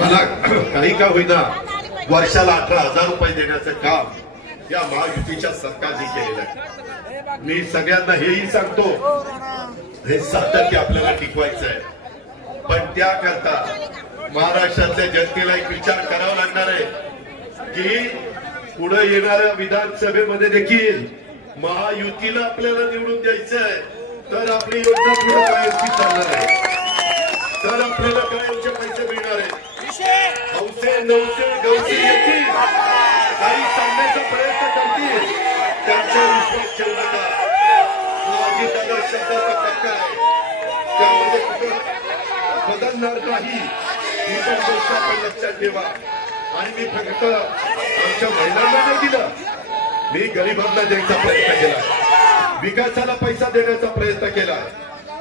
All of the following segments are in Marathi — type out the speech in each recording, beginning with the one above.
मला काही का होईना वर्षाला 18,000 रुपये देण्याचं काम या महायुतीच्या सरकारने केलेलं आहे। मी सगळ्यांना हेही सांगतो, हे सातत्य आपल्याला टिकवायचं आहे, पण त्याकरता महाराष्ट्रातल्या जनतेला एक विचार करावा लागणार आहे की पुढे येणाऱ्या विधानसभेमध्ये देखील महायुतीला आपल्याला निवडून द्यायचं आहे, तर आपली योजना पुढे कायमची चालणार आहे, तर आपल्याला कायमचे पैसे मिळणार आहे। हौसे नवसे गवसे येतील, काही सांगण्याचा प्रयत्न करतील, त्यांचा विश्वास ठेवू नका। दादा शब्दाचा पक्का आहे, त्यामध्ये बदलणार नाही, ही पण गोष्ट आपण लक्षात ठेवा। आणि मी फक्त आमच्या महिलांना नाही दिलं, मी गरिबांना द्यायचा प्रयत्न केला, विकासाला पैसा देण्याचा प्रयत्न केला।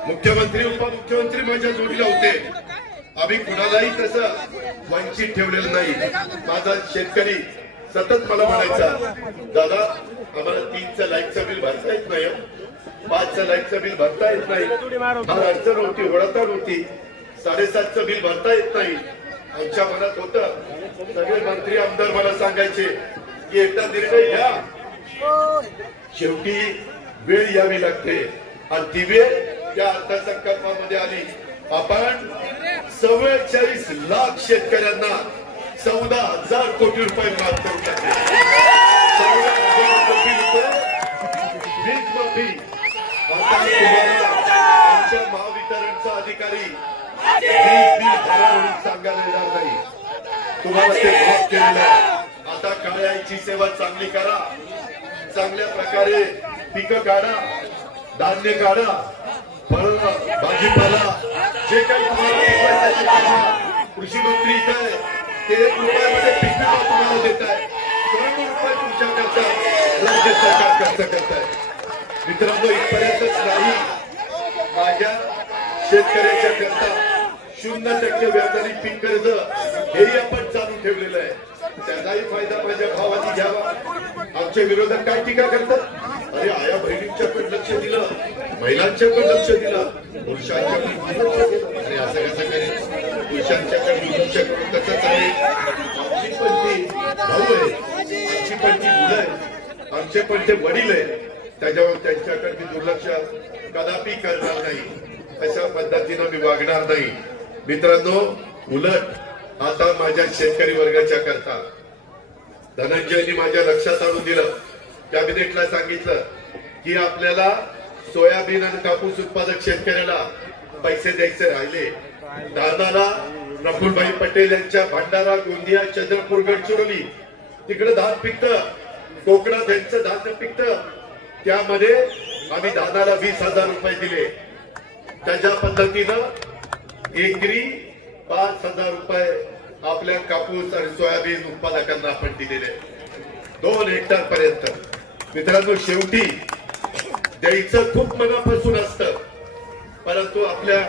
मुख्यमंत्री उपमुख्यमंत्री माझ्या जोडीला होते, आम्ही कुणालाही तसं वंचित ठेवलेलं नाही। माझा शेतकरी सतत मला म्हणायचा, दादा आम्हाला 3चं लाईटचं बिल भरता येत नाही, 5चं लाईटचं बिल भरता येत नाही, फार अडचण होती, ओळखण होती, 7.5चं बिल भरता येत नाही। आमच्या मनात होतं, सगळे मंत्री आमदार मला सांगायचे की एकदा निर्णय घ्या, शेवटी वेळ यावी लागते, आणि ती वेळ त्या अर्थसंकल्पामध्ये आली। आपण 44 लाख शेतकऱ्यांना 14,000 कोटी रुपये माफ करू टाकले, 14,000 कोटी रुपये वीज माफी। आता तुम्हाला आमच्या महावितरणचा अधिकारी वीज बिल भरा म्हणून सांगायला येणार नाही, तुम्हाला ते माफ केलेलं आहे। आता काळ्या आईची सेवा चांगली करा, चांगल्या प्रकारे पिकं काढा, धान्य काढा, फळ भाजीपाला जे काही तुम्हाला पिकवायचं, कृषी मंत्री इथं आहे, ते 1 रुपयामध्ये पीक विमा तुम्हाला देत आहे, करोडो रुपये तुमच्याकरता राज्य सरकार खर्च करत आहे। मित्रांनो, इथपर्यंतच नाही, माझ्या शेतकऱ्याच्या करता 0% व्याजाने पीक कर्ज हेही आपण चालू ठेवलेलं आहे, त्याचाही फायदा माझ्या भावानी घ्यावा। आमचे विरोधक काय टीका करतात, अरे आया बहिणींच्याकडे लक्ष दिलं, महिलांच्याकडे लक्ष दिलं, पुरुषांच्याकडे अरे असं कसं करेल, पुरुषांच्याकडे पुरुषाकडून कसं चालेल, आमची पण ती भाऊ आहे, आमची पण ती मुलं आहे, आमचे पण ते वडील आहे, त्याच्यावर त्यांच्याकडे मी दुर्लक्ष कदापि करणार नाही, अशा पद्धतीनं मी वागणार नाही। मित्रांनो, उलट आता माझ्या शेतकरी वर्गाच्या करता धनंजयनी माझ्या लक्षात आणून दिलं, कॅबिनेटला सांगितलं की आपल्याला सोयाबीन आणि कापूस उत्पादक शेतकऱ्याला पैसे द्यायचे राहिले। धानाला प्रफुल्लभाई पटेल यांच्या भंडारा, गोंदिया, चंद्रपूर, गडचिरोली तिकडे धान पिकतं, कोकणात यांचं धान्य पिकतं, त्यामध्ये आम्ही धानाला 20,000 रुपये दिले, त्याच्या पद्धतीनं एकरी 5,000 रुपये आपल्या कापूस आणि सोयाबीन उत्पादकांना आपण दिलेले 2 हेक्टर पर्यंत। मित्रांनो, शेवटी द्यायचं खूप मनापासून असतं, परंतु आपल्या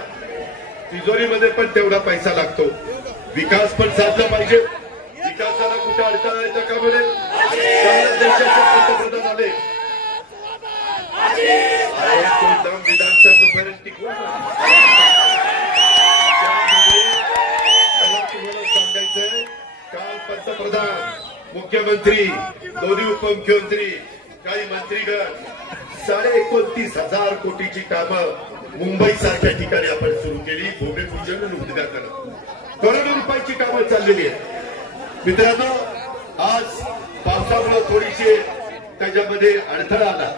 तिजोरीमध्ये पण तेवढा पैसा लागतो, विकास पण साधला पाहिजे, विकासाला कुठे अडथळा येतं का बरे, देशाचे पंतप्रधान आले, विधानसभेपर्यंत टिकवून तुम्हाला सांगायचंय, काल पंतप्रधान, मुख्यमंत्री, दोन्ही उपमुख्यमंत्री, काही मंत्रीगण 29,500 कोटीची कामं मुंबई सारख्या ठिकाणी आपण सुरू केली, भूमिपूजन आणि उद्घाटन, करोडो रुपयाची कामं चाललेली आहेत। मित्रांनो, आज पावसामुळे थोडीशी त्याच्यामध्ये अडथळा आला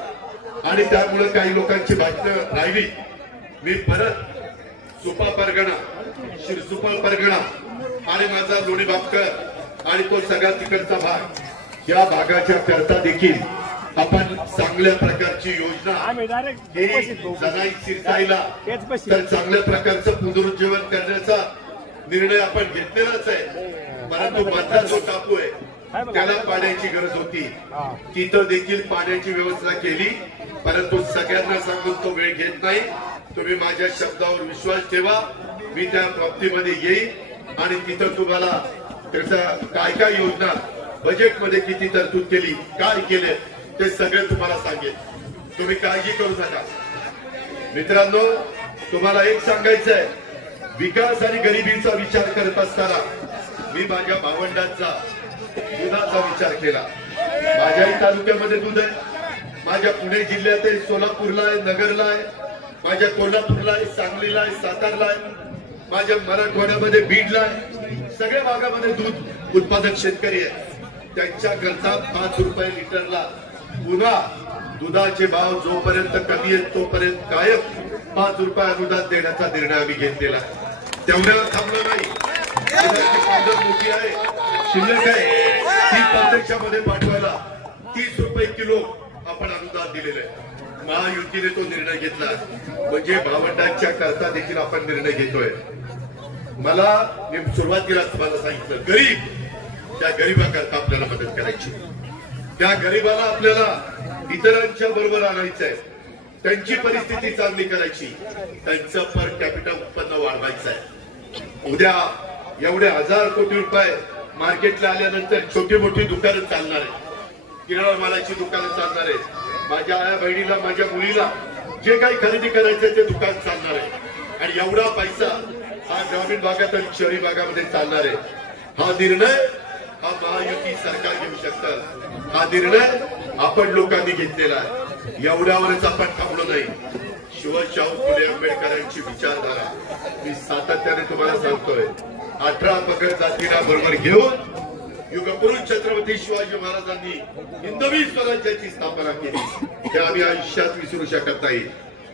आणि त्यामुळे काही लोकांची भाषणं राहिली। मी परत सुपा परगणा, शिरसुपा परगणा आणि माझा लोणी बापकर आणि तो सगळा तिकडचा भाग, या भागाच्या करता देखील आपण चांगल्या प्रकारची योजना जनाई शिरसाईला तर चांगल्या प्रकारचं पुनरुज्जीवन करण्याचा निर्णय आपण घेतलेलाच आहे, परंतु मधला जो टापू आहे त्याला पाण्याची गरज होती, तिथं देखील पाण्याची व्यवस्था केली, परंतु सगळ्यांना सांगून तो वेळ घेत नाही। तुम्ही माझ्या शब्दावर विश्वास ठेवा, मी त्या बाबतीमध्ये येईन आणि तिथं तुम्हाला त्याचा काय काय योजना, बजेटमध्ये किती तरतूद केली, काय केले ते सगळे तुम्हाला सांगेन, तुम्ही काळजी करू नका। मित्रांनो, तुम्हाला एक सांगायचं आहे, विकास आणि गरिबीचा विचार करत असताना मी माझ्या भावंडांचा दुधाचा विचार केला. माझ्याही तालुक्यामध्ये दूध आहे, माझ्या पुणे जिल्ह्यात आहे, सोलापूरला आहे, नगरला आहे, माझ्या कोल्हापूरला आहे, सांगलीला आहे, सातारला आहे, माझ्या मराठवाड्यामध्ये बीडला आहे. सगळ्या भागामध्ये दूध उत्पादक शेतकरी आहे. त्यांच्या करता 5 रुपये लिटरला पुन्हा दुधाचे भाव जोपर्यंत कमी आहेत तोपर्यंत कायम 5 रुपये अनुदान देण्याचा निर्णय आम्ही घेतलेला आहे. तेवढ्याला थांबलं नाही. मोठी आहे, शिल्लक आहे, ती परदेशामध्ये पाठवायला 30 रुपये किलो आपण अनुदान दिलेलं आहे. महायुतीने तो निर्णय घेतला, म्हणजे भावंडांच्या करता देखील आपण निर्णय घेतोय. मला मी सुरुवातीला तुम्हाला सांगितलं, गरीब त्या गरीबाकरता आपल्याला मदत करायची, त्या गरीबाला आपल्याला इतरांच्या बरोबर आणायचं आहे, त्यांची परिस्थिती चांगली करायची, त्यांचं पर कॅपिटल उत्पन्न वाढवायचं आहे. उद्या एवढे 1000 कोटी रुपये मार्केटला आल्यानंतर छोटी मोठी दुकानं चालणार आहे, किराणा मालाची दुकानं चालणार आहे, माझ्या आया बहिणीला, माझ्या मुलीला जे काही खरेदी करायचं ते दुकान चालणार आहे. आणि एवढा पैसा हा ग्रामीण भागात आणि शहरी भागामध्ये चालणार आहे. हा निर्णय हा महायुती सरकार घेऊ शकतं. हा निर्णय आपण लोकांनी घेतलेला आहे. एवढ्यावरच आपण थांबलो नाही. शिवशाहू फुले आंबेडकरांची विचारधारा मी सातत्याने तुम्हाला सांगतोय. 18 पगड जातीला बरोबर घेऊन युगपुरुष छत्रपती शिवाजी महाराजांनी हिंदवी स्वराज्याची स्थापना केली. ते आम्ही आयुष्यात विसरू शकत नाही.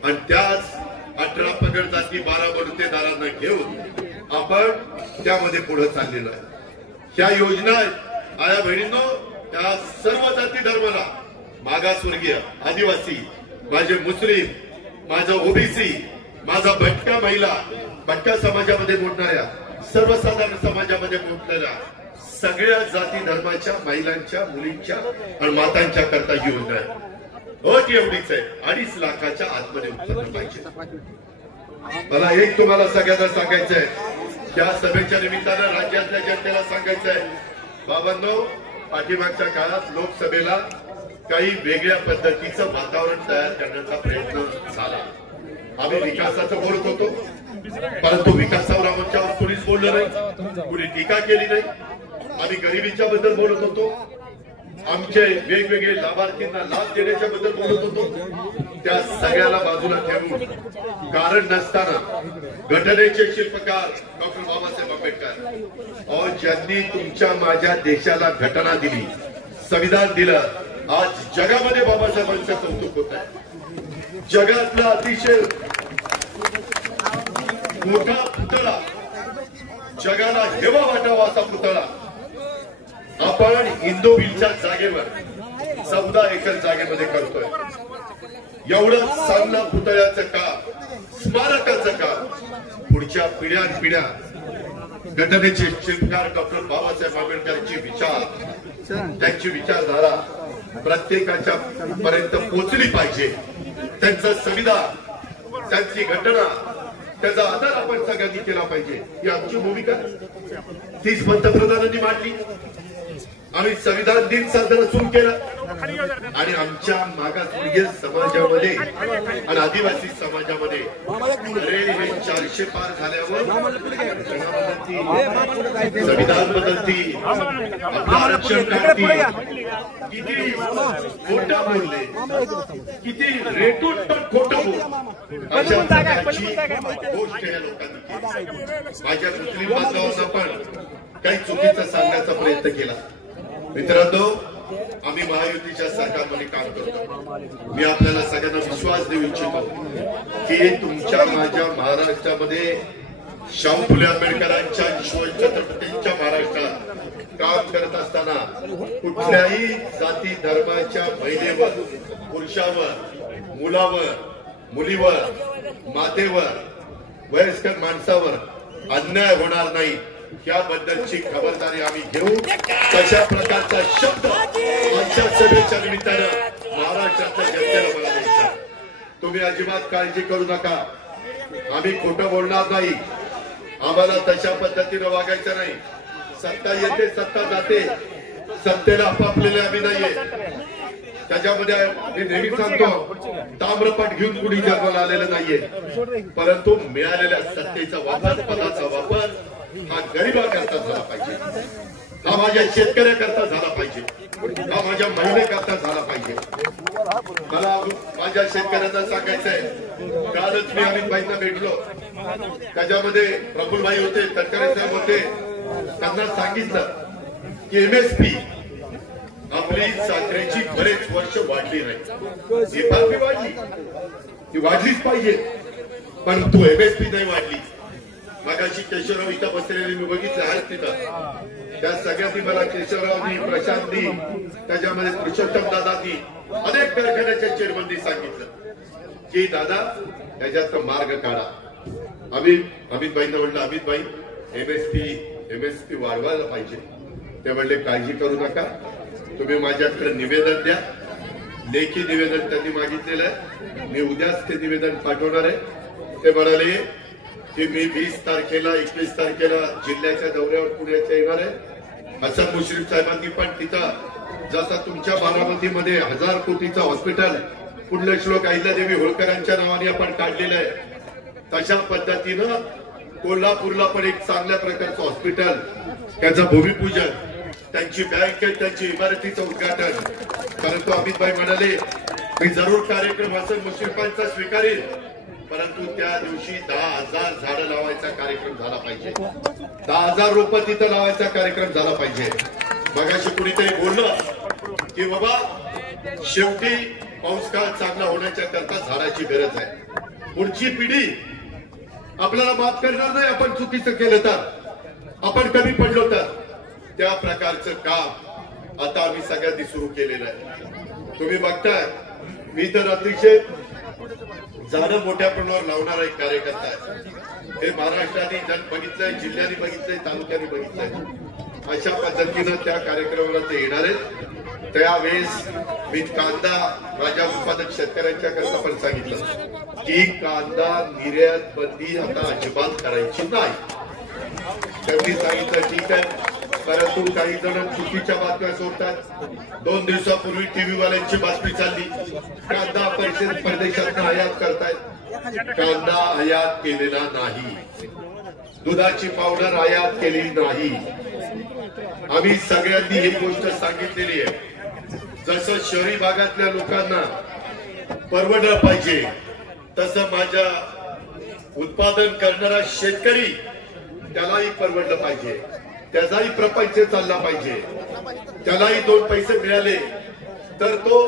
आणि त्याच 18 पगड जाती 12 बलुतेदारांना घेऊन आपण त्यामध्ये पुढे चाललेलो आहे. ह्या योजना आहेत आया बहिणींनो, त्या सर्व जाती धर्माला, मागासवर्गीय, आदिवासी, माझे मुस्लिम, माझा ओबीसी, माझा भटका महिला, भटका समाजामध्ये मोडणाऱ्या, सर्वसाधारण समाजामध्ये मोडणाऱ्या सगळ्या जाती धर्माच्या महिलांच्या, मुलींच्या आणि मातांच्या करता योजना आहे. अट एवढीच आहे, 2.5 लाखाच्या आतमध्ये उत्पन्न पाहिजे. मला एक तुम्हाला सगळ्यांना सांगायचं आहे, त्या सभेच्या निमित्तानं राज्यातल्या जनतेला सांगायचं आहे, बाबांनो, पाठीमागच्या काळात लोकसभेला काही वेगळ्या पद्धतीचं वातावरण तयार करण्याचा प्रयत्न झाला. आम्ही विकासाचं बोलत होतो, परंतु विकासावर आमच्यावर कोणीच बोललं नाही, कुणी टीका केली नाही. आम्ही गरिबीच्या बद्दल बोलत होतो, आमचे वेगवेगळे लाभार्थींना लाभ देण्याच्या बद्दल बोलत होतो. त्या सगळ्याला बाजूला ठेवून कारण नसताना घटनेचे शिल्पकार डॉक्टर बाबासाहेब आंबेडकर और ज्यांनी तुमच्या माझ्या देशाला घटना दिली, संविधान दिलं, आज जगामध्ये बाबासाहेबांचं कौतुक होत आहे. जगातला अतिशय मोठा पुतळा, जगाला हेवा वाटावा असा पुतळा आपण इंदोबिलच्या जागेवर 14 एकर जागेमध्ये करतोय. एवढं चांगलं पुतळ्याचं काम, स्मारकाचं काम, पुढच्या पिढ्या घटनेचे शिल्पकार डॉक्टर बाबासाहेब आंबेडकरांची विचार, त्यांची विचारधारा प्रत्येकाच्या पर्यंत पोहोचली पाहिजे. त्यांचं संविधान, त्यांची घटना, त्याचा आदर आपण सगळ्यांनी केला पाहिजे. ही आमची भूमिका 30 पंतप्रधानांनी मांडली. आम्ही संविधान दिन साजरा सुरू केला आणि आमच्या मागासवर्गीय समाजामध्ये आणि आदिवासी समाजामध्ये हे 400 पार झाल्यावर संविधान बदलती, आपलं आरक्षण काढती, किती खोटं बोलले, किती रेटून पण खोटं बोल, अशा प्रकारची गोष्ट या लोकांनी केली. माझ्या मुस्लिम बांधवांना पण काही चुकीचं सांगण्याचा प्रयत्न केला. मित्रांनो, आम्ही महायुतीच्या सरकारमध्ये काम करतो. मी आपल्याला सगळ्यांना विश्वास देऊ इच्छितो की तुमच्या माझ्या महाराष्ट्रामध्ये शाहू फुले आंबेडकरांच्या, छत्रपतींच्या महाराष्ट्रात काम करत असताना कुठल्याही जाती धर्माच्या महिलेवर, पुरुषावर, मुलावर, मुलीवर, मातेवर, वयस्कर माणसावर अन्याय होणार नाही याबद्दलची खबरदारी आम्ही घेऊ. तशा प्रकारचा शब्द आमच्या सभेच्या निमित्तानं महाराष्ट्राच्या जनतेला मला द्यायचा. तुम्ही अजिबात काळजी करू नका, आम्ही खोटं बोलणार नाही. आम्हाला तशा पद्धतीनं वागायचं नाही. सत्ता येते, सत्ता जाते, सत्तेला आपापलेले आम्ही नाहीये. त्याच्यामध्ये मी नेहमी सांगतो, ताम्रपट घेऊन कुणी जन्माला आलेलं नाहीये, परंतु मिळालेल्या सत्तेचा वापर, पदाचा वापर हा गरिबाकरता झाला पाहिजे, हा माझ्या शेतकऱ्याकरता झाला पाहिजे, हा माझ्या महिलेकरता झाला पाहिजे. मला माझ्या शेतकऱ्यांना सांगायचंय, कालच मी अमितभाईंना भेटलो, त्याच्यामध्ये प्रफुल्लभाई होते, तटकरे साहेब होते. त्यांना सांगितलं की MSP आपली साखरेची बरेच वर्ष वाढली नाही, एमआरपी वाढली, ती वाढलीच पाहिजे, पण तू MSP नाही वाढली. मगाशी केशवराव इथं बसलेले मी बघितलं आहेत तिथं, त्या सगळ्यांनी मला केशवरावनी, प्रशांतनी, त्याच्यामध्ये पुरुषोत्तम दादांनी, अनेक कारखान्याच्या चेअरमननी सांगितलं की दादा त्याच्यात मार्ग काढा. अमितभाईंना म्हणलं, अमितभाई MSP वाढवायला पाहिजे. ते म्हणले काळजी करू नका, तुम्ही माझ्याकडे निवेदन द्या. लेखी निवेदन त्यांनी मागितलेलं आहे, मी उद्याच ते निवेदन पाठवणार आहे. ते म्हणाले की मी 20 तारखेला 21 तारखेला जिल्ह्याच्या दौऱ्यावर पुण्याच्या येणार आहे. हसन मुश्रीफ साहेबांनी पण तिथं जसा तुमच्या बारामतीमध्ये 1000 कोटीचं हॉस्पिटल पुण्यश्लोक अहिल्यादेवी होळकरांच्या नावाने आपण काढलेलं आहे, तशा पद्धतीनं कोल्हापूरला पण एक चांगल्या प्रकारचं हॉस्पिटल, त्याचं भूमिपूजन, त्यांची बँक, त्यांची इमारतीचं उद्घाटन. परंतु अमितभाई म्हणाले मी जरूर कार्यक्रम हसन मुश्रीफांचा स्वीकारेल, परंतु त्या दिवशी 10,000 झाडं लावायचा कार्यक्रम झाला पाहिजे, 10,000 रोपं तिथं लावायचा कार्यक्रम झाला पाहिजे. मगाशी कुणीतरी बोललं की बाबा शेवटी पाऊस काळ चांगला होण्याच्या करता झाडाची गरज आहे. पुढची पिढी आपल्याला माफ करणार नाही आपण चुकीचं केलं तर, आपण कमी पडलो तर. त्या प्रकारचं काम आता आम्ही सगळ्यांनी सुरू केलेलं आहे. तुम्ही बघताय, मी तर अतिशय झाडं मोठ्या प्रमाणावर लावणारा एक कार्यकर्ता आहे. हे महाराष्ट्राने बघितलंय, जिल्ह्याने बघितलंय, तालुक्याने बघितलंय. अशा पद्धतीनं त्या कार्यक्रमाला ते येणार आहेत. त्यावेळेस मी कांदा राजा उत्पादक शेतकऱ्यांच्या करता पण सांगितलं की कांदा निर्यात बंदी आता अजिबात करायची नाही. त्यांनी सांगितलं ठीक आहे, परंतु काही जण चुकीच्या बातम्या सोडतात. 2 दिवसापूर्वी टीव्ही वाल्यांची बातमी चालली, कांदा परदेशात आयात करतायत. कांदा आयात केलेला नाही, दुधाची पावडर आयात केलेली नाही. आम्ही सगळ्यांनी ही गोष्ट सांगितलेली आहे. जसं शहरी भागातल्या लोकांना परवडलं पाहिजे, तसं माझ्या उत्पादन करणारा शेतकरी त्यालाही परवडलं पाहिजे, त्याचाही प्रपंच चालला पाहिजे, त्यालाही 2 पैसे मिळाले तर तो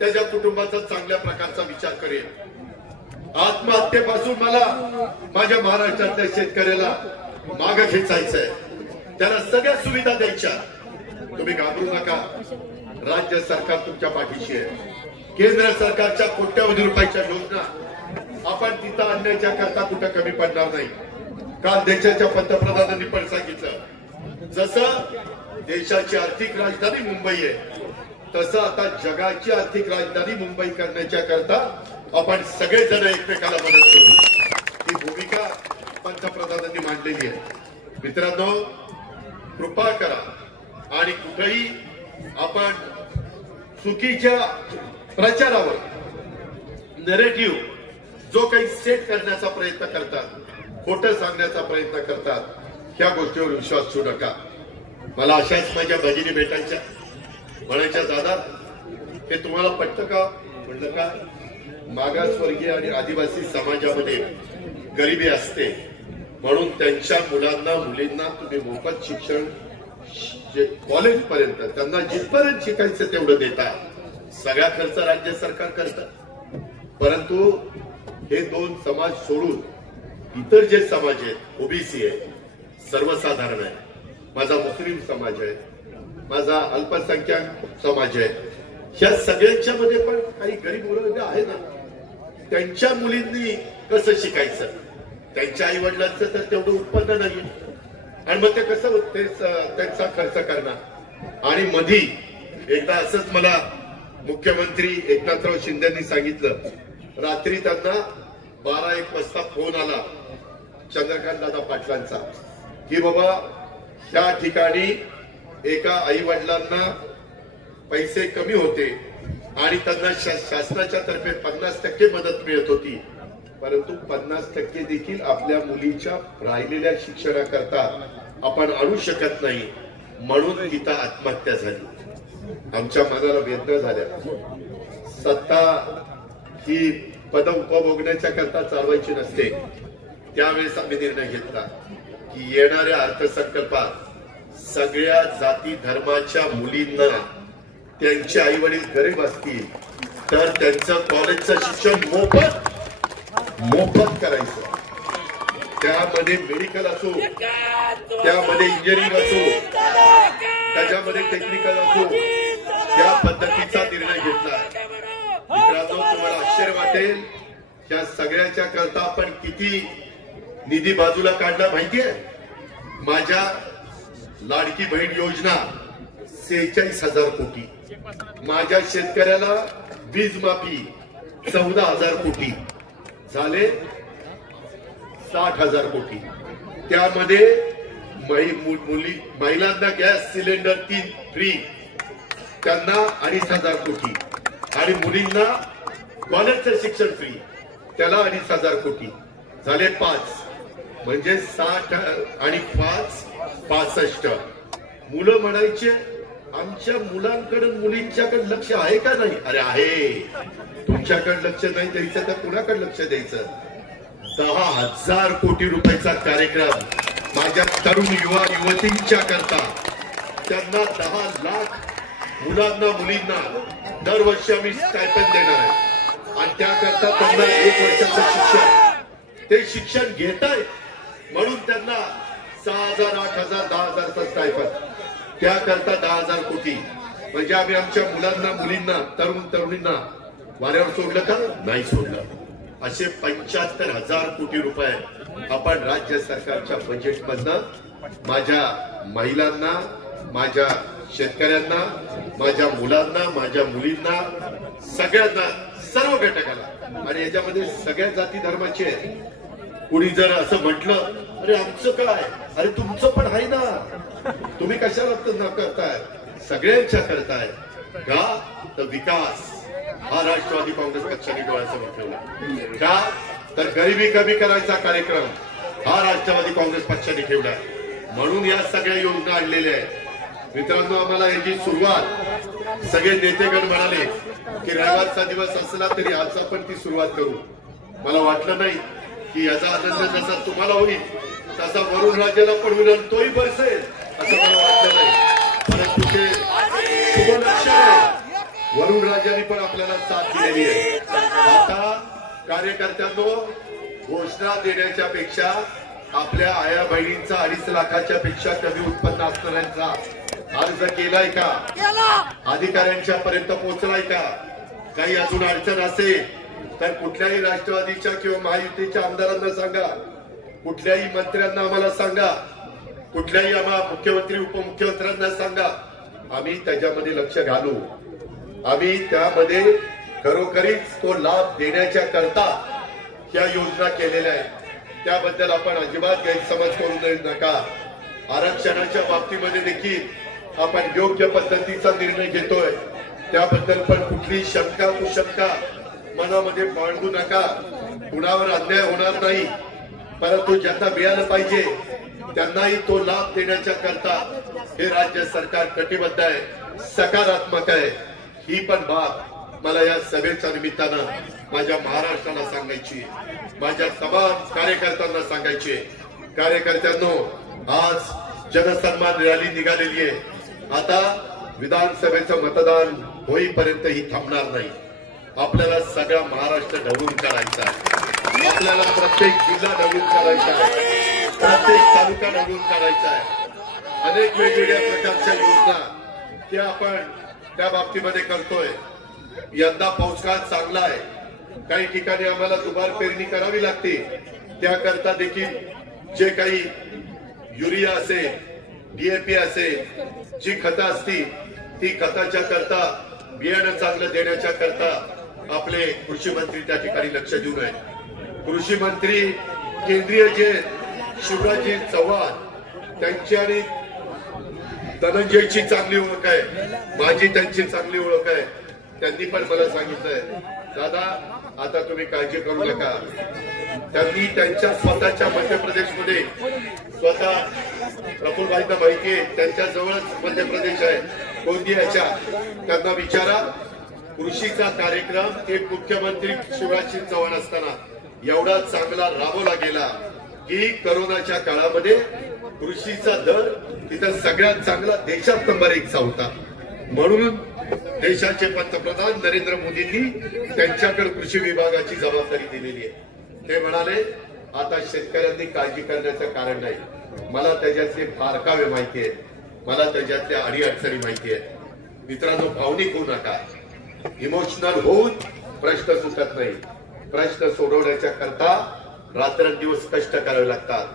त्याच्या कुटुंबाचा चांगल्या प्रकारचा विचार करेल. आत्महत्येपासून मला माझ्या महाराष्ट्रातल्या शेतकऱ्याला मागे खेचायचंय, त्याला सगळ्या सुविधा द्यायच्या. तुम्ही घाबरू नका, राज्य सरकार तुमच्या पाठीशी आहे. केंद्र सरकारच्या कोट्यावधी रुपयाच्या योजना आपण तिथं आणण्याच्या करता कुठं कमी पडणार नाही. काल देशाच्या पंतप्रधानांनी पण सांगितलं, जसं देशाची आर्थिक राजधानी मुंबई आहे, तसं आता जगाची आर्थिक राजधानी मुंबई करण्याच्या करता आपण सगळेजण एकमेकाला मदत करू. ही भूमिका पंतप्रधानांनी मांडलेली आहे. मित्रांनो, कृपा करा आणि कुठेही आपण चुकीच्या प्रचारावर नरेटिव्ह जो काही सेट करण्याचा प्रयत्न करतात, खोटं सांगण्याचा प्रयत्न करतात, त्या गोष्टीवर विश्वास ठेवू नका. मला अशाच माझ्या भगिनी भेटायच्या, म्हणायच्या दादा हे तुम्हाला पटतं का? म्हणलं का, मागासवर्गीय आणि आदिवासी समाजामध्ये गरिबी असते, म्हणून त्यांच्या मुलांना मुलींना तुम्ही मोफत शिक्षण कॉलेज पर्यंत त्यांना जिथपर्यंत शिकायचं तेवढं देता. सगळा खर्च राज्य सरकार करतं, परंतु हे 2 समाज सोडून इतर जे समाज आहेत, ओबीसी आहे, सर्वसाधारण आहे, माझा मुस्लिम समाज आहे, माझा अल्पसंख्याक समाज आहे, ह्या सगळ्यांच्या मध्ये पण काही गरीब वर्ग आहे ना, त्यांच्या मुलींनी कसं शिकायचं? त्यांच्या आई वडिलांचं तर तेवढं उत्पन्न नाही, आणि मग ते कसं त्यांचा खर्च करणार? आणि मधी एकदा असंच मला मुख्यमंत्री एकनाथराव शिंदेंनी सांगितलं, रात्री त्यांना 12-1 वाजता फोन आला चंद्रकांत दादा पाटलांचा की बाबा त्या ठिकाणी एका आई वडिलांना पैसे कमी होते आणि त्यांना शासनाच्या तर्फे 50% मदत मिळत होती, परंतु 50% देखील आपल्या मुलीच्या राहिलेल्या शिक्षणाकरता आपण आणू शकत नाही, म्हणून गीता आत्महत्या झाली. आमच्या मनाला वेदना झाल्या. सत्ता ही पद उपभोगण्याच्या करता चालवायची नसते. त्यावेळेस आम्ही निर्णय घेतला की येणाऱ्या अर्थसंकल्पात सगळ्या जाती धर्माच्या मुलींना त्यांचे आई वडील गरीब असतील तर त्यांचं कॉलेजचं शिक्षण मोफत करायचं. त्यामध्ये मेडिकल असो, त्यामध्ये इंजिनिअरिंग असो, त्याच्यामध्ये टेक्निकल असो, त्या पद्धतीचा निर्णय घेतला. मित्रांनो, तुम्हाला आश्चर्य वाटेल, या सगळ्याच्या करता आपण किती निधी बाजूला काढला माहितीये? माझ्या लाडकी बहीण योजना 46,000 कोटी, माझ्या शेतकऱ्याला वीज माफी 14,000 कोटी, झाले 60,000 कोटी. त्यामध्ये महिलांना गॅस सिलेंडर 3 फ्री, त्यांना 2,500 कोटी, आणि मुलींना कॉलेजचं शिक्षण फ्री, त्याला 2,500 कोटी, झाले 5. म्हणजे 60 आणि 5 65. मुलं म्हणायचे आमच्या मुलांकडे मुलींच्याकडे लक्ष आहे का नाही? अरे आहे. तुमच्याकडे लक्ष नाही द्यायचं तर कुणाकडे लक्ष द्यायचं? 10,000 कोटी रुपयाचा कार्यक्रम माझ्या तरुण युवा युवतींच्या करता, त्यांना 10 लाख मुलांना मुलींना दरवर्षी आम्ही स्टायपेंड देणार आहे. आणि त्याकरता त्यांना 1 वर्षाचं शिक्षण, ते शिक्षण घेत आहेत म्हणून त्यांना 6,000 8,000 10,000चा स्टायपेंड. त्याकरता 10,000 कोटी. म्हणजे आम्ही आमच्या मुलांना मुलींना तरुण तरुणींना वाऱ्यावर सोडलं का? नाही सोडलं. असे 75,000 कोटी रुपये आपण राज्य सरकारच्या बजेटमधनं माझ्या महिलांना, माझ्या शेतकऱ्यांना, माझ्या मुलांना, माझ्या मुलींना, सगळ्यांना, सर्व घटकाला, आणि याच्यामध्ये सगळ्या जाती धर्माचे आहेत. कुणी जर असं म्हटलं अरे आमचं काय, अरे तुमचं पण आहे ना, तुम्ही कशाला न करताय? सगळ्यांच्या करताय का? तर विकास हा राष्ट्रवादी काँग्रेस पक्षाने डोळ्यासमोर ठेवला. का? तर गरिबी कमी करायचा कार्यक्रम हा राष्ट्रवादी काँग्रेस पक्षाने ठेवला. म्हणून या सगळ्या योजना आणलेल्या आहेत. मित्रांनो, आम्हाला याची सुरुवात सगळे नेतेगण म्हणाले की रविवारचा दिवस असला तरी आज आपण ती सुरुवात करू. मला वाटलं नाही की याचा आनंद जसा तुम्हाला होईल तसा वरुण राजाला पण होईल, तोही बरसेल असं मला वाटलं नाही. परंतु ते शुभलक्षण आहे. वरुण राजांनी पण आपल्याला साथ दिलेली आहे. आता कार्यकर्त्यांनो, घोषणा देण्याच्या पेक्षा आपल्या आया बहिणींचा 2.5 लाखाच्या पेक्षा कमी उत्पन्न असणाऱ्यांचा अर्ज केलाय का? अधिकाऱ्यांच्या पर्यंत पोहोचलाय का? काही अजून अडचण असेल तर कुठल्याही राष्ट्रवादीच्या किंवा महायुतीच्या आमदारांना सांगा, कुठल्याही मंत्र्यांना आम्हाला सांगा, कुठल्याही आम्हाला मुख्यमंत्री उपमुख्यमंत्र्यांना सांगा. आम्ही त्याच्यामध्ये लक्ष घालू. आम्ही त्यामध्ये खरोखरीच तो लाभ देण्याच्या करता या योजना केलेल्या आहेत. त्याबद्दल आपण अजिबात गैरसमज करू नका. आरक्षणाच्या बाबतीमध्ये देखील आपण योग्य पद्धतीचा निर्णय घेतोय. त्याबद्दल पण कुठली शंका कुशंका मनामध्ये बाळगू नका. कुणावर अन्याय होणार नाही, परंतु ज्यांना मिळालं पाहिजे त्यांनाही तो लाभ देण्याच्या करता हे राज्य सरकार कटिबद्ध आहे, सकारात्मक आहे. ही पण बाब मला या सभेच्या निमित्तानं माझ्या महाराष्ट्राला सांगायची, माझ्या तमाम कार्यकर्त्यांना सांगायची. कार्यकर्त्यांनो, आज जनसन्मान रॅली निघालेली आहे. आता विधानसभेचं मतदान होईपर्यंत ही थांबणार नाही. आपल्याला सगळा महाराष्ट्र ढवळून काढायचा आहे. आपल्याला प्रत्येक जिल्हा ढवळून काढायचा आहे, प्रत्येक तालुका ढवळून काढायचा आहे. अनेक वेगवेगळ्या प्रकारच्या योजना त्या आपण त्या बाबतीमध्ये करतोय. यंदा पाऊसकाळ चांगला आहे. काही ठिकाणी आम्हाला दुबार पेरणी करावी लागते. त्याकरता देखील जे काही युरिया असेल, DAP असेल, जी खतं असतील ती खताच्या करता, बियाणं चांगलं देण्याच्या करता आपले कृषी मंत्री त्या ठिकाणी लक्ष देऊन आहेत. कृषी मंत्री केंद्रीय जे शिवराजजी चव्हाण त्यांची आणि धनंजयची चांगली ओळख आहे, माझी त्यांची चांगली ओळख आहे. त्यांनी पण मला सांगितलंय, दादा आता तुम्ही काळजी करू नका, त्यांनी त्यांच्या स्वतःच्या मध्य प्रदेशमध्ये स्वतः प्रफुल्लभाईंना माहिती आहे, त्यांच्या जवळच मध्य प्रदेश आहे गोंदियाच्या, त्यांना विचारा कृषीचा कार्यक्रम एक मुख्यमंत्री शिवराज सिंग चौहान असताना एवढा चांगला राबवला गेला की करोनाच्या काळामध्ये कृषीचा दर तिथं सगळ्यात चांगला देशात नंबर 1चा होता. म्हणून देशाचे पंतप्रधान नरेंद्र मोदींनी त्यांच्याकडे कृषी विभागाची जबाबदारी दिलेली आहे. ते म्हणाले आता शेतकऱ्यांनी काळजी करण्याचं कारण नाही, मला त्याच्यातले बारकावे माहिती आहेत, मला त्याच्यातल्या अडीअडचणी माहिती आहेत. मित्रांनो, भावनिक होऊ नका, इमोशनल होऊन प्रश्न सुटत नाही. प्रश्न सोडवण्याच्या करता रात्रंदिवस कष्ट करावे लागतात,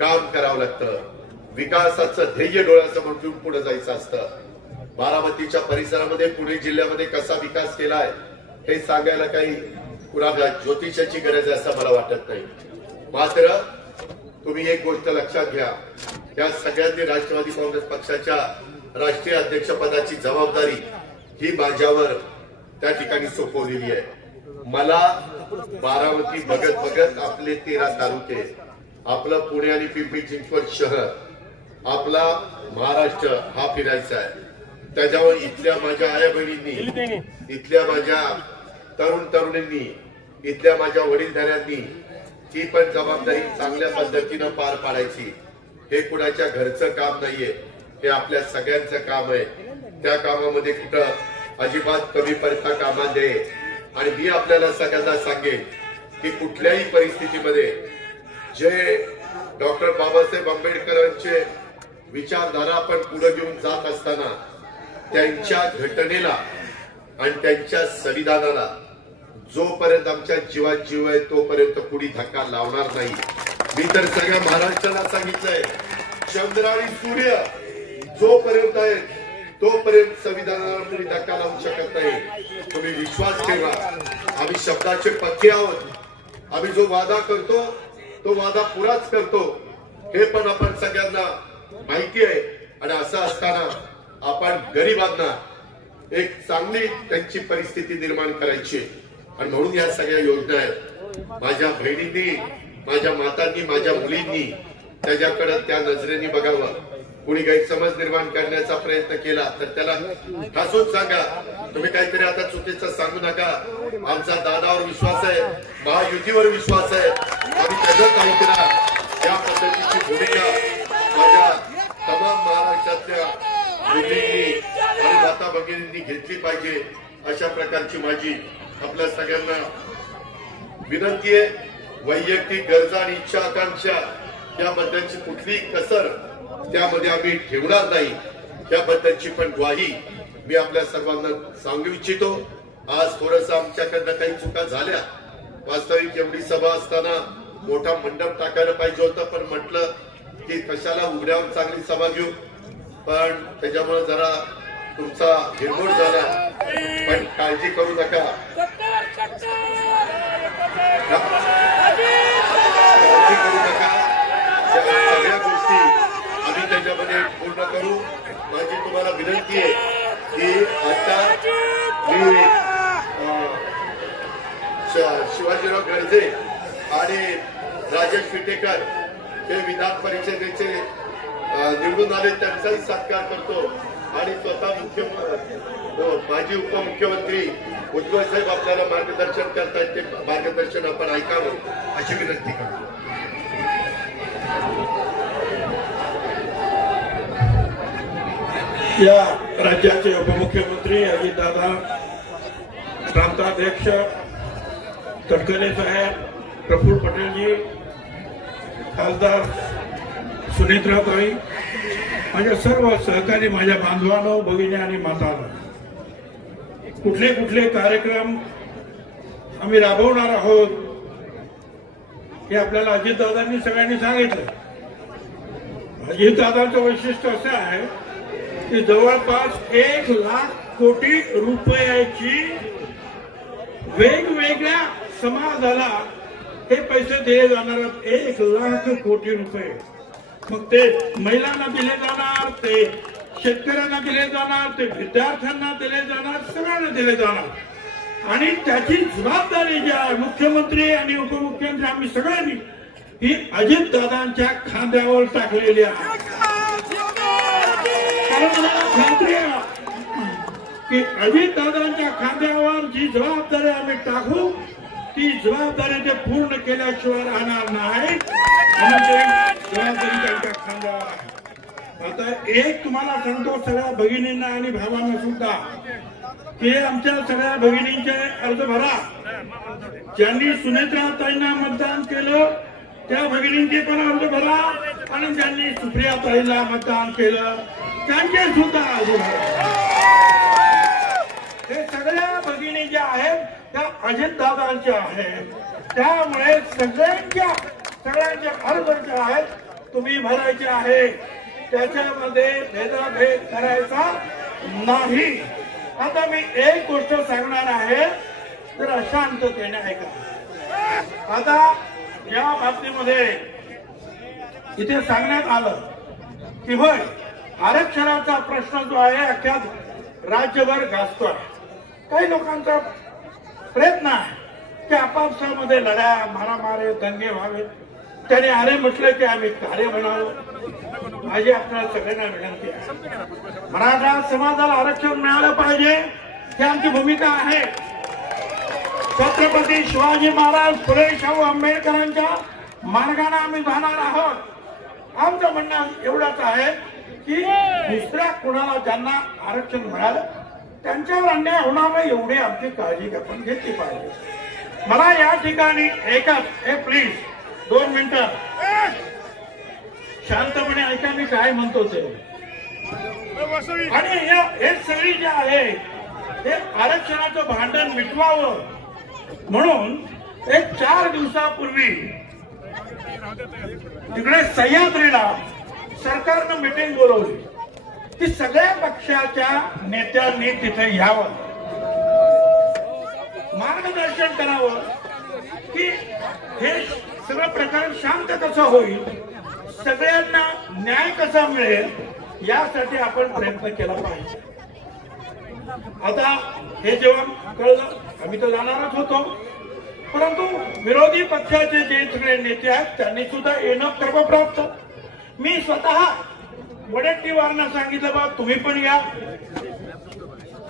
काम करावं लागतं, विकासाचं ध्येय डोळ्यासमोर ठेवून पुढे जायचं असतं. बारामतीच्या परिसरामध्ये पुणे जिल्ह्यामध्ये कसा विकास केलाय हे सांगायला काही कुणाला ज्योतिषाची गरज आहे असं मला वाटत नाही. मात्र तुम्ही एक गोष्ट लक्षात घ्या, या सगळ्यांनी राष्ट्रवादी काँग्रेस पक्षाच्या राष्ट्रीय अध्यक्षपदाची जबाबदारी ही माझ्यावर त्या ठिकाणी सोपवलेली आहे. मला बारामती बघत बघत आपले 13 तालुके, आपलं पुणे आणि पिंपरी चिंचवड शहर, आपला महाराष्ट्र हा फिरायचा आहे. त्याच्यावर इथल्या माझ्या आया बहिणींनी, इथल्या माझ्या तरुण तरुणींनी, इथल्या माझ्या वडीलधाऱ्यांनी ती पण जबाबदारी चांगल्या पद्धतीनं पार पाडायची. हे कुणाच्या घरचं काम नाहीये, हे आपल्या सगळ्यांचं काम आहे. त्या कामामध्ये कुठं अजिबात कमी पडता कामा नये. आणि मी आपल्याला सगळ्यांना सांगेन की कुठल्याही परिस्थितीमध्ये जे डॉक्टर बाबासाहेब आंबेडकरांचे विचारधारा आपण पुढे घेऊन जात असताना त्यांच्या घटनेला आणि त्यांच्या संविधानाला जोपर्यंत आमच्या जीवात जीव आहे तोपर्यंत कुणी धक्का लावणार नाही. मी तर सगळ्या महाराष्ट्राला सांगितलंय, चंद्र आणि सूर्य जोपर्यंत आहे तोपर्यंत संविधानाला कुणी धक्का लावू शकत नाही. तुम्ही विश्वास ठेवा, आम्ही शब्दाचे पक्के आहोत. आम्ही जो वादा करतो तो वादा पुराच करतो, हे पण आपण सगळ्यांना माहिती आहे. आणि असं असताना आपण गरिबांना एक चांगली त्यांची परिस्थिती निर्माण करायची आणि म्हणून या सगळ्या योजना आहेत. माझ्या बहिणींनी, माझ्या मातांनी, माझ्या मुलींनी त्याच्याकडे त्या नजरेने बघावं. कुणी गैरसमज निर्माण करण्याचा प्रयत्न केला तर त्याला हसून सांगा, तुम्ही काहीतरी आता चुकीचं सांगू नका. आमचा दादावर विश्वास आहे, महायुतीवर विश्वास आहे, आम्ही त्याचं काही करा. या पद्धतीची भूमिका माझ्या तमाम महाराष्ट्रातल्या मुलींनी आणि माता भगिनींनी घेतली पाहिजे. अशा प्रकारची माझी आपल्या सगळ्यांना विनंती आहे. वैयक्तिक गरजा आणि इच्छा आकांक्षा याबद्दलची कुठलीही कसर त्यामध्ये आम्ही ठेवणार नाही, याबद्दलची पण ग्वाही मी आपल्या सर्वांना सांगू इच्छितो. आज थोडस आमच्याकडनं काही चुका झाल्या. वास्तविक एवढी सभा असताना मोठा मंडप टाकायला पाहिजे होतं, पण म्हटलं की कशाला उघड्यावर चांगली सभा घेऊ, पण त्याच्यामुळे जरा तुमचा हिरमोड झाला. पण काळजी करू नका, काळजी करू नका, सगळ्या गोष्टी आम्ही त्याच्यामध्ये पूर्ण करू. माझी तुम्हाला विनंती आहे की आता मी शिवाजीराव गर्जे आणि राजेश पिटेकर हे विधान परिषदेचे निवडून आले, त्यांचाही सत्कार करतो. आणि स्वतः माजी उपमुख्यमंत्री उद्धव साहेब आपल्याला मार्गदर्शन करतायत, ते मार्गदर्शन आपण ऐकावं अशी विनंती करतो. या राज्याचे उपमुख्यमंत्री अजितदादा, प्रांताध्यक्ष तडकरे साहेब, प्रफुल्ल पटेलजी, खासदार सुनेत्राताई, माझ्या सर्व सहकारी, माझ्या बांधवांनो, भगिनी आणि मातांनो, कुठले कुठले कार्यक्रम आम्ही राबवणार आहोत हे आपल्याला अजितदादांनी सगळ्यांनी सांगितलं. अजितदादांचं वैशिष्ट्य असं आहे की जवळपास 1 लाख कोटी रुपयाची वेगवेगळ्या समाजाला हे पैसे दिले जाणार. 1 लाख कोटी रुपये मग ते महिलांना दिले जाणार, ते शेतकऱ्यांना दिले जाणार, ते विद्यार्थ्यांना दिले जाणार, सगळ्यांना दिले जाणार. आणि त्याची जबाबदारी जी आहे मुख्यमंत्री आणि उपमुख्यमंत्री आम्ही सगळ्यांनी ही अजितदादांच्या खांद्यावर टाकलेली आहे. कारण मला खात्री आहे की अजितदादांच्या खांद्यावर जी जबाबदारी आम्ही टाकू ती जबाबदारी ते पूर्ण केल्याशिवाय राहणार नाही. जबाबदारी त्यांच्या खांद्यावर आहे. आता एक तुम्हाला सांगतो सगळ्या भगिनींना आणि भावांना सुद्धा की आमच्या सगळ्या भगिनींचे अर्ज भरा. ज्यांनी सुनेत्राताईंना मतदान केलं त्या भगिनींचे पण अर्ज भरा आणि ज्यांनी सुप्रियाताईंना मतदान केलं त्यांचे सुद्धा अर्ज भरा. हे सगळ्या भगिनी ज्या आहेत त्या अजितदादांच्या आहेत. त्यामुळे सगळ्यांचे अर्ज जे आहेत तुम्ही भरायचे आहे. त्याच्यामध्ये भेदाभेद करायचा नाही. आता मी एक गोष्ट सांगणार आहे तर अशांततेने ऐका. आता या बाबतीमध्ये इथे सांगण्यात आलं की होय आरक्षणाचा प्रश्न जो आहे अख्ख्या राज्यभर गाजतोय. काही लोकांचा प्रयत्न आहे की आपापसामध्ये लढ्या मारामारे दंगे व्हावे. त्याने अरे म्हटलं की आम्ही कार्य म्हणावं. माझी आपल्याला सगळ्यांना विनंती आहे मराठा समाजाला आरक्षण मिळालं पाहिजे ही आमची भूमिका आहे. छत्रपती शिवाजी महाराज फुले शाहू आंबेडकरांच्या मार्गाने आम्ही जाणार आहोत. आमचं म्हणणं एवढंच आहे की दुसऱ्या कोणाला ज्यांना आरक्षण मिळालं त्यांच्यावर अन्याय होणार नाही एवढी आमची काळजी आपण घेतली पाहिजे. मला या ठिकाणी प्लीज 2 मिनिटं शांतपणे ऐका मी काय म्हणतो ते. आणि हे सगळी जे आहे हे आरक्षणाचं भांडण मिटवावं म्हणून एक 4 दिवसापूर्वी तिकडे सह्याद्रीला सरकारनं मीटिंग बोलवली की सगळ्या पक्षाच्या नेत्यांनी तिथे यावं मार्गदर्शन करावं की हे सगळं प्रकरण शांत कसं होईल सगळ्यांना न्याय कसा मिळेल यासाठी आपण प्रयत्न केला पाहिजे. आता हे जेव्हा कळलं आम्ही तर जाणारच होतो परंतु विरोधी पक्षाचे जे सगळे नेते आहेत त्यांनी सुद्धा येणं क्रमप्राप्त. मी स्वतः वडेट्टीवारांना सांगितलं बा तुम्ही पण या.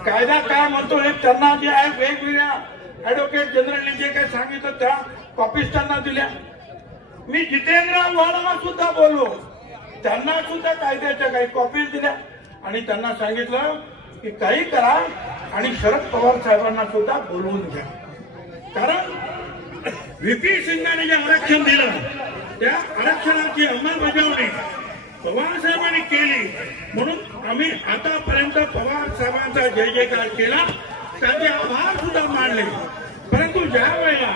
कायदा काय म्हणतो हे त्यांना जे आहे वेगवेगळ्या ऍडव्होकेट जनरलने जे काही सांगितलं त्या कॉपीज त्यांना दिल्या. मी जितेंद्र आव्हाडांना सुद्धा बोललो त्यांना सुद्धा कायद्याच्या काही कॉपीज दिल्या आणि त्यांना सांगितलं की काही करा आणि शरद पवार साहेबांना सुद्धा बोलवून घ्या. कारण व्हीपी सिंगाने जे आरक्षण दिलं त्या आरक्षणाची अंमलबजावणी पवार साहेबांनी केली म्हणून आम्ही आतापर्यंत पवार साहेबांचा जय जयकार केला त्यांचे आभार सुद्धा मानले. परंतु ज्या वेळेला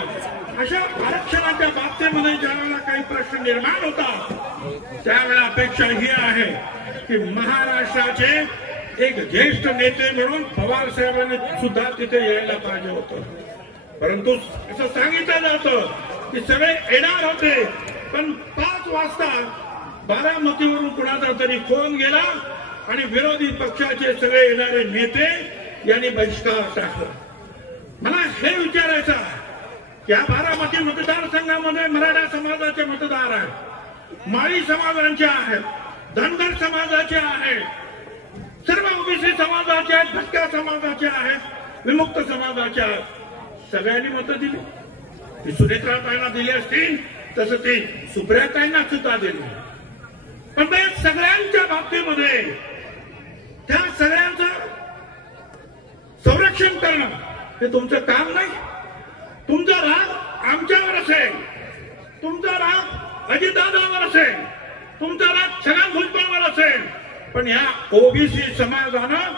अशा आरक्षणाच्या बाबतीमध्ये ज्यावेळेला काही प्रश्न निर्माण होता त्यावेळेला अपेक्षा ही आहे की महाराष्ट्राचे एक ज्येष्ठ नेते म्हणून पवार साहेबांनी सुद्धा तिथे यायला पाहिजे होतं. परंतु असं सांगितलं जातं की सगळे येणार होते पण 5 वाजता बारामतीवरून कुणाचा तरी फोन गेला आणि विरोधी पक्षाचे सगळे येणारे नेते यांनी बहिष्कार टाकला. मला हे विचारायचं या बारामती मतदारसंघामध्ये मराठा समाजाचे मतदार आहेत, माळी समाजाचे आहेत, धनगर समाजाचे आहेत, सर्व ओबीसी समाजाचे आहेत, भटक्या समाजाचे आहेत, विमुक्त समाजाचे आहेत. सगळ्यांनी मतं दिली. ती सुनेत्राताईंना दिली असतील तसं ती सुप्रियाताईंना सुद्धा दिली. पण त्या सगळ्यांच्या बाबतीमध्ये त्या सगळ्यांचं संरक्षण करणं हे तुमचं काम नाही. तुमचा राग आमच्यावर असेल, तुमचा राग अजितदादावर असेल, तुमचा राग छगन भुजबळवर असेल, पण या ओबीसी समाजानं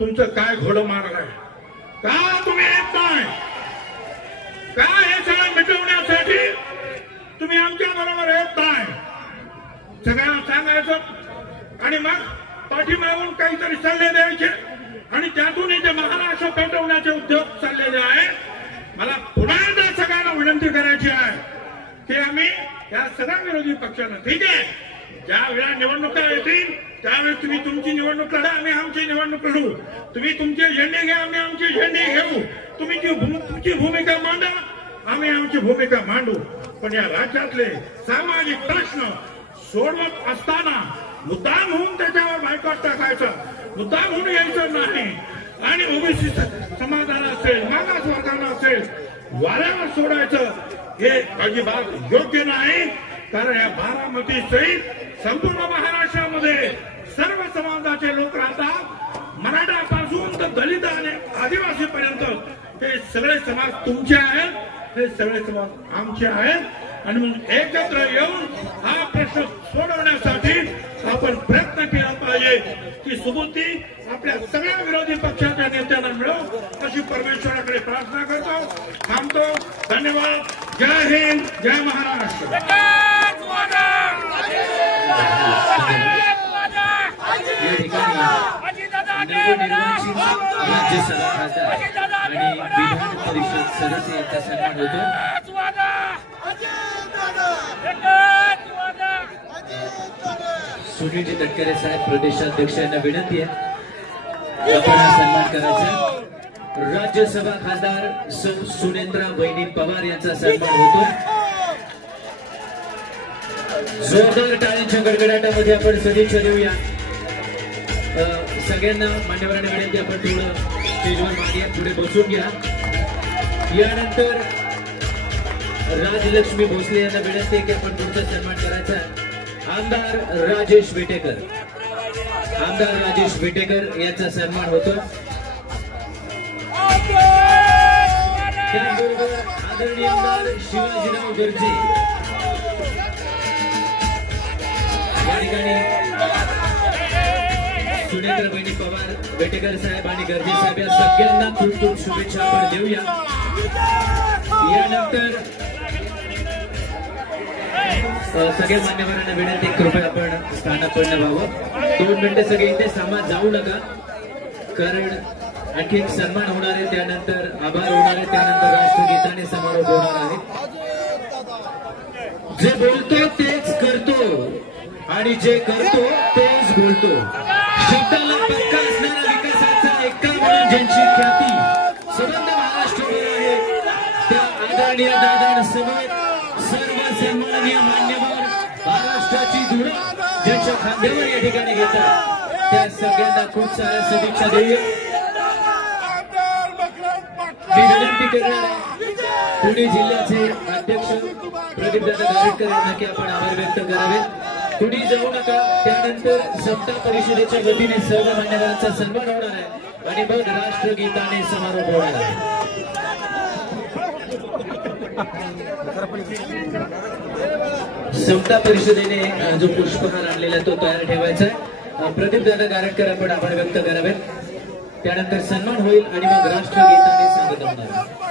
तुमचं काय घोडं मारलंय? का तुम्ही येत नाही? का हे सगळं मिटवण्यासाठी तुम्ही आमच्या बरोबर येत नाही? सगळ्यांना सांगायचं आणि मग पाठीमागून काहीतरी सल्ले द्यायचे आणि त्यातून इथे महाराष्ट्र पेटवण्याचे उद्योग चाललेले आहेत. मला पुन्हा एकदा सगळ्यांना विनंती करायची आहे की आम्ही या सगळ्या विरोधी पक्षांना ठीक आहे ज्या वेळा निवडणुका येतील त्यावेळेस तुम्ही तुमची निवडणूक लढा, आम्ही आमची निवडणूक लढू. तुम्ही तुमचे झेंडे घ्या, आम्ही आमचे झेंडे घेऊ. तुम्ही तुमची भूमिका मांडा, आम्ही आमची भूमिका मांडू. पण या राज्यातले सामाजिक प्रश्न सोडवत असताना मुद्दाम होऊन त्याच्यावर बायकॉट टाकायचा, मुद्दाम होऊन यायचं नाही. आणि ओबीसी समाजाला असेल, मागासवर्गाला असेल, वाऱ्यावर सोडायचं हे अजिबात योग्य नाही. कारण या बारामती सहित संपूर्ण महाराष्ट्रामध्ये सर्व समाजाचे लोक राहतात. मराठापासून तर दलित आणि आदिवासी पर्यंत हे सगळे समाज तुमचे आहेत, हे सगळे समाज आमचे आहेत. आणि म्हणून एकत्र येऊन हा प्रश्न सोडवण्यासाठी आपण प्रयत्न केला पाहिजे की सुबुद्धी आपल्या सगळ्या विरोधी पक्षाच्या नेत्यांना मिळो अशी परमेश्वराकडे प्रार्थना करतो. थांबतो. धन्यवाद. जय हिंद, जय महाराष्ट्र. या ठिकाणी नवनिर्वाचित राज्यसभा खासदार आणि विधान परिषद सदस्य यांचा सन्मान होतो. सुनीलजी तटकरे साहेब प्रदेशाध्यक्ष यांना विनंती आहे आपण हा सन्मान करायचा. राज्यसभा खासदार सुनेत्रा वहिनी पवार यांचा सन्मान होतो. जोरदार टाळ्यांच्या गडगडाटामध्ये आपण सदिच्छा देऊया. सगळ्यांना मान्यवरांना विनंती आपण थोडं स्टेजवर मागे पुढे बसून घ्या. यानंतर राजलक्ष्मी भोसले यांना विनंती आहे की आपण तुमचा सन्मान करायचा. आमदार राजेश विटेकर, आमदार राजेश विटेकर यांचा सन्मान होतो. त्याचबरोबर आदरणीय आमदार शिवाजीराव गर्जे या ठिकाणी सुनेत्रा वहिनी पवार, वेटेकर साहेब आणि गर्जे साहेब या सगळ्यांना खूप खूप शुभेच्छा आपण देऊया. यानंतर सगळ्या मान्यवरांना विनंती कृपया आपण स्थानापन्न व्हावं. 2 मिनिटं सगळे इथे सामात जाऊ नका, कारण आणखी एक सन्मान होणार आहे, त्यानंतर आभार होणार आहे, त्यानंतर राष्ट्रगीताने समारोप होणार आहे. जे बोलतो तेच करतो आणि जे करतो तेच बोलतो. शब्दाला पक्का असणारा विकासाचा एक्का म्हणून ज्यांची ख्याती संबंध महाराष्ट्रभर आहे त्या आदरणीय दादांसमवेत सर्व सन्माननीय मान्यवर महाराष्ट्राची धुरा ज्यांच्या खांद्यावर या ठिकाणी घेतात त्या सगळ्यांना खूप साऱ्या शुभेच्छा देऊया. मी विनंती करणार आहे पुणे जिल्ह्याचे अध्यक्ष प्रदीपदादा गारेटकर यांना की आपण आभार व्यक्त करावे. कुणी जाऊ नका. त्यानंतर समता परिषदेच्या वतीने सर्व मान्यवरांचा सन्मान होणार आहे आणि मग राष्ट्रगीताने समारोप होणार आहे. समता परिषदेने जो पुष्पहार आणलेला तो तयार ठेवायचा आहे. प्रदीपदादा गारेटकर आपण आभार व्यक्त करावे. त्यानंतर सन्मान होईल आणि मग राष्ट्रगीताने सांगत होणार आहे.